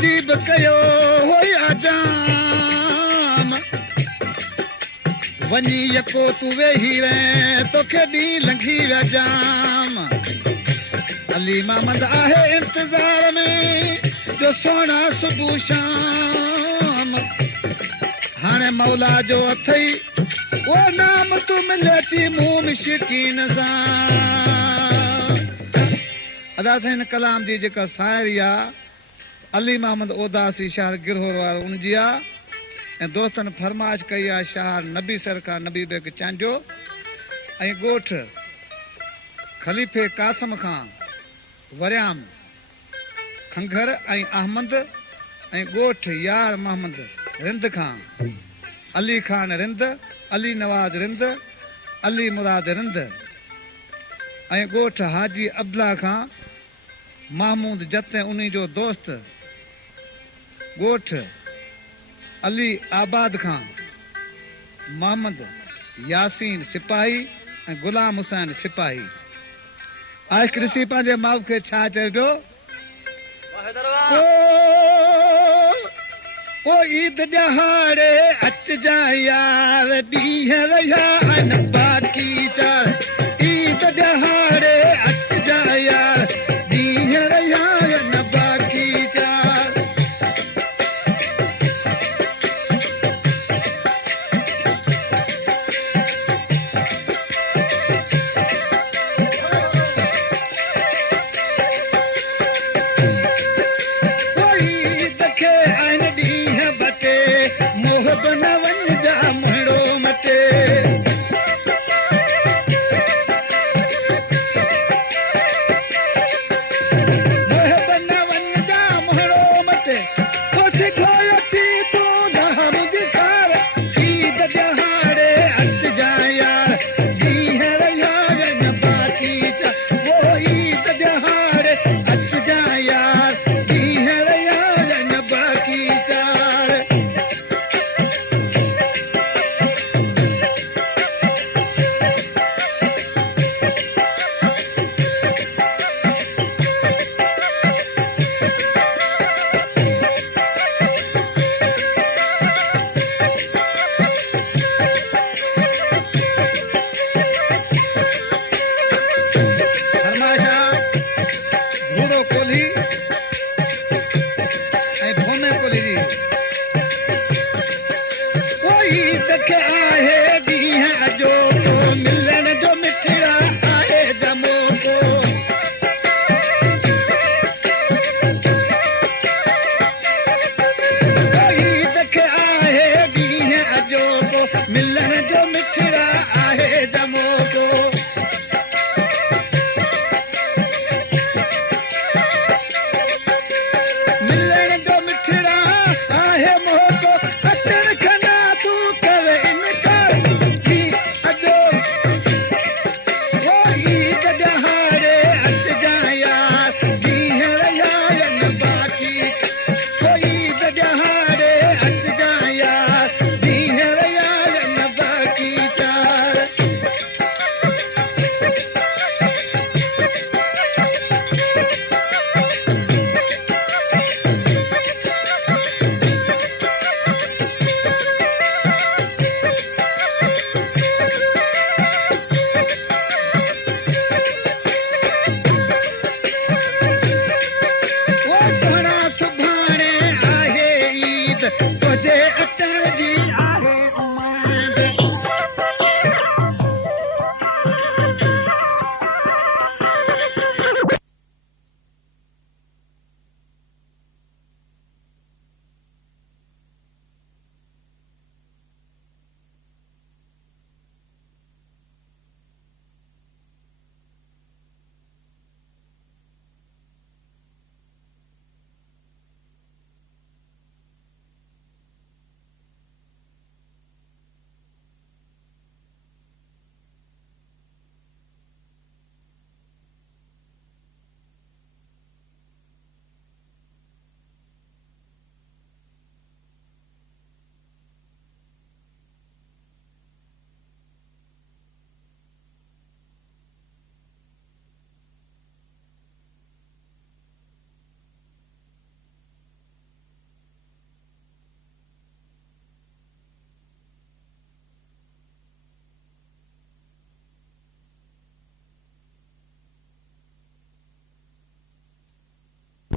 अजीब कयो होई आजाम वञी यको तू वेही रहे तोखे ॾींहुं लंघी विया जाम अली मोहम्मद आहे इंतज़ार में जो सोना सुबुह शाम हाणे मौला जो अथई वो नाम तू मिले थी मुंह मिशकीन सां अदा साईं कलाम जी जेका शाइरी आहे अली मोहम्मद ओदासी शार गिरहोर वारो उनजी आहे ऐं दोस्तनि फरमाइश कई आहे शार नबी सरकार नबी बेग चांडियो ऐं ॻोठ ख़लीफ़े कासम खां वरियाम खंघर ऐं अहमद ऐं ॻोठ यार मोहम्मद रिंद खां अली खान रिंद अली नवाज़ रिंद अली मुराद रिंद ऐं ॻोठ हाजी अब्दुल्ला खां महमूद जत उन जो दोस्त ॻोठ अली आबाद खां मोहम्मद यासीन सिपाही ऐं गुलाम हुसैन सिपाही आशिक़ ॾिसी पंहिंजे माउ खे छा चए पियो ओ ईद ॾियारे अचजा यार ॾींहं रहिया आहिनि बाक़ी चार ईद ॾियारे अचजा यार ॾींहं रहिया आहिनि बाक़ी चार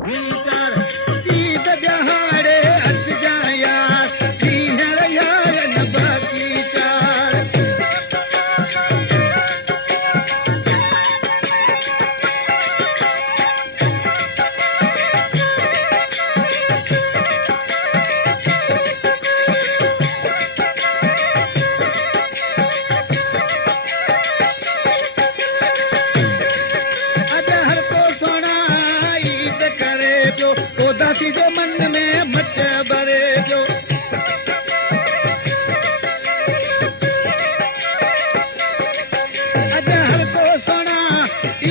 वीचार ईद दिहाड़े अच जाया हींअर यार न बाक़ी चार अॼु हर को सोना ईद करे पियो उदासी जे मन में मच भरे पियो अॼु हर को सोना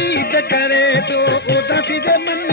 ईद करे पियो उदासी जे मन